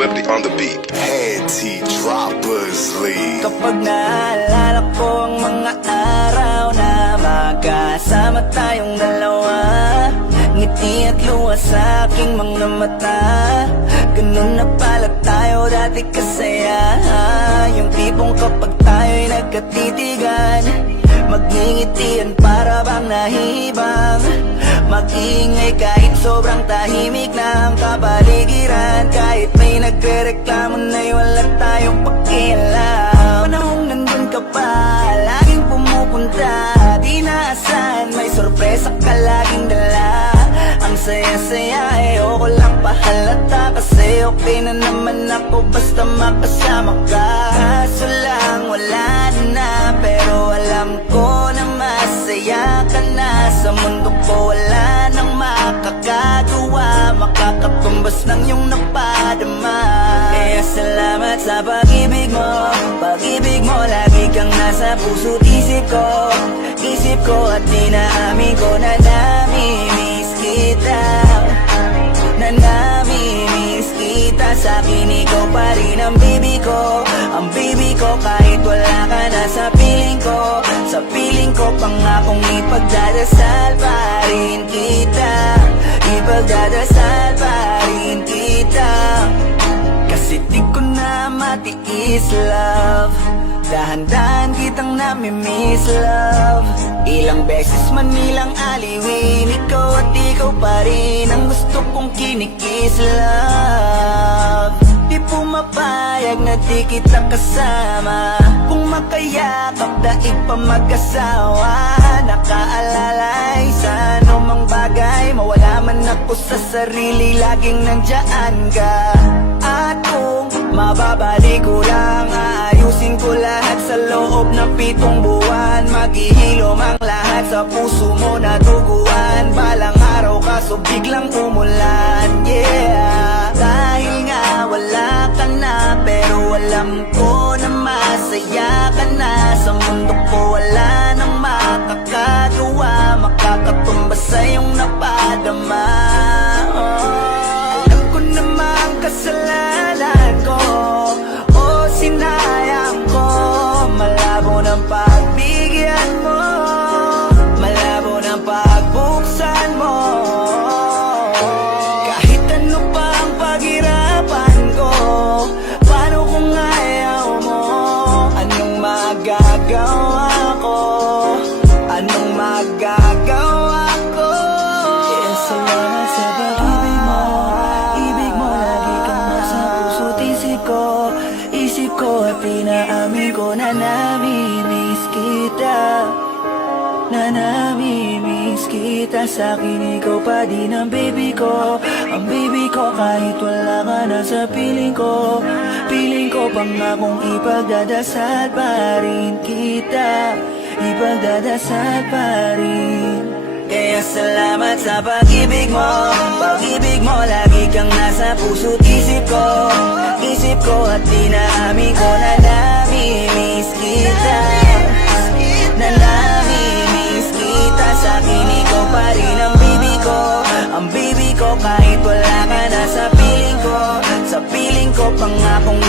Swifty on the beat. Panty Droppers League. Kapag naalala ko ang mga araw na magkasama tayong dalawa, ngiti at luha sa aking mga mata. Ganun na pala tayo dati kasaya. Yung tipong kapag tayo'y nagkatitigan, magingitian para bang nahihibang. Mag-iingay kahit sobrang tahimik na ang kapaligiran. Kahit may nagrereklamo na'y wala tayong pakialam. Panahong nandun ka pa, laging pumupunta, di naasahan, may sorpresa ka laging dala. Ang saya-saya, ayoko lang pahalata, kasi okay na naman ako basta makasama ka. Kaso lang wala na, pero alam ko na masaya ka na. Sa mundo ko wala nang makakagawa, makakatumbas ng iyong napadama. Kaya salamat sa pag-ibig mo, pag-ibig mo. Lagi kang nasa puso't isip ko at dinaamin ko na namimiss kita. Na namimiss kita. Sa'kin ikaw pa rin ang baby ko, ang baby ko. Kahit wala ka na sa piling ko, sa piling ko pangakong ipagdadasal pa rin kita, ipagdadasal pa rin kita. Kasi di ko na matiis, love, dahan-dahan kitang namimiss, love. Ilang beses man nilang aliwin, ikaw at ikaw pa rin ang gusto kong kinikis, love. Di pumapayag na di kita kasama, kung makayakap daig pa mag-asawa. Nakaalalay sa anumang bagay, mawala man ako sa sarili, laging nandyan ka. At kung mababalik ko lang, aayusin ko lahat sa loob ng 7 buwan. Maghihilom ang lahat sa puso mo na duguan. Balang araw kaso biglang umulan, yeah. Dahil nga wala ka na, pero alam ko na masaya ka na. Sa mundo ko wala nang makakagawa, makakatumbas sa iyong napadama. Alam ko namang kasalanan ko, o sinayang ko. Malabo ng pagbigyan mo, malabo ng pagbuksan mo. Kahit ano pa ang paghirapan ko, paano kung ayaw mo? Anong magagawa ko? Anong magagawa ko? Kaya salamat sa pag-ibig mo, ibig mo. Lagi kang nasa puso't isip ko at pinaamin ko na namimiss kita, na namimiss kita. Sa'kin ikaw pa din ang baby ko, ang baby ko. Kahit wala ka na sa piling ko pangakong ipagdadasal pa rin kita, ipagdadasal pa rin. Kaya salamat sa pag-ibig mo, pag-ibig mo. Lagi kang nasa puso't isip ko at dinaamin ko na namimiss kita, na namimiss kita. Sa'kin ikaw pa rin ang baby ko, ang baby ko. Kahit wala ka na sa piling ko pangakong